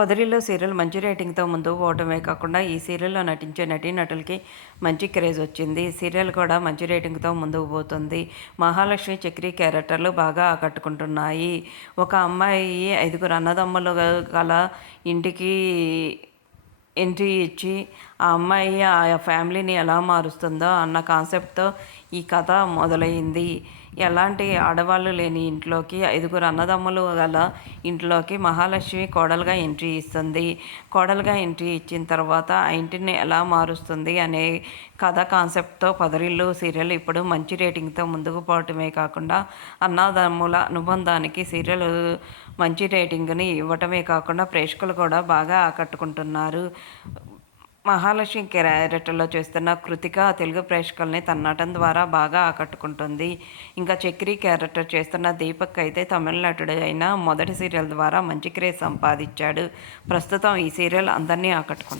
పొదరిల్లు serial మంచి రేటింగ్‌తో ముందుకు పోవటమే కాకుండా, ఈ సీరియల్‌లో నటించే నటీనటులకి మంచి క్రేజ్ వచ్చింది. సీరియల్ కూడా మంచి రేటింగ్‌తో ముందుకు పోతుంది. మహాలక్ష్మి, చక్రి క్యారెక్టర్లు బాగా ఆకట్టుకుంటున్నాయి. ఒక అమ్మాయి 5గురు అన్నదమ్ములు గల ఇంటికి ఎంట్రీ ఇచ్చి, ఆ అమ్మాయి ఆ ఫ్యామిలీని ఎలా మారుస్తుందో అన్న కాన్సెప్ట్‌తో ఈ కథ మొదలైంది. ఎలాంటి ఆడవాళ్ళు లేని ఇంట్లోకి, 5గురు అన్నదమ్ములు గల ఇంట్లోకి మహాలక్ష్మి కోడలుగా ఎంట్రీ ఇస్తుంది. కోడలుగా ఎంట్రీ ఇచ్చిన తర్వాత ఆ ఇంటిని ఎలా మారుస్తుంది అనే కథ కాన్సెప్ట్‌తో పొదరిల్లు సీరియల్ ఇప్పుడు మంచి రేటింగ్‌తో ముందుకు పోవటమే కాకుండా, అన్నదమ్ముల అనుబంధానికి సీరియల్ మంచి రేటింగ్‌ని ఇవ్వటమే కాకుండా, ప్రేక్షకులు కూడా బాగా ఆకట్టుకుంటున్నారు. మహాలక్ష్మి క్యారెక్టర్‌లో చేస్తున్న కృతిక తెలుగు ప్రేక్షకుల్ని తన నటన ద్వారా బాగా ఆకట్టుకుంటుంది. ఇంకా చక్రి క్యారెక్టర్ చేస్తున్న దీపక్ అయితే తమిళ నటుడు అయిన మొదటి సీరియల్ ద్వారా మంచి క్రేజ్ సంపాదించాడు. ప్రస్తుతం ఈ సీరియల్ అందరినీ ఆకట్టుకుంటుంది.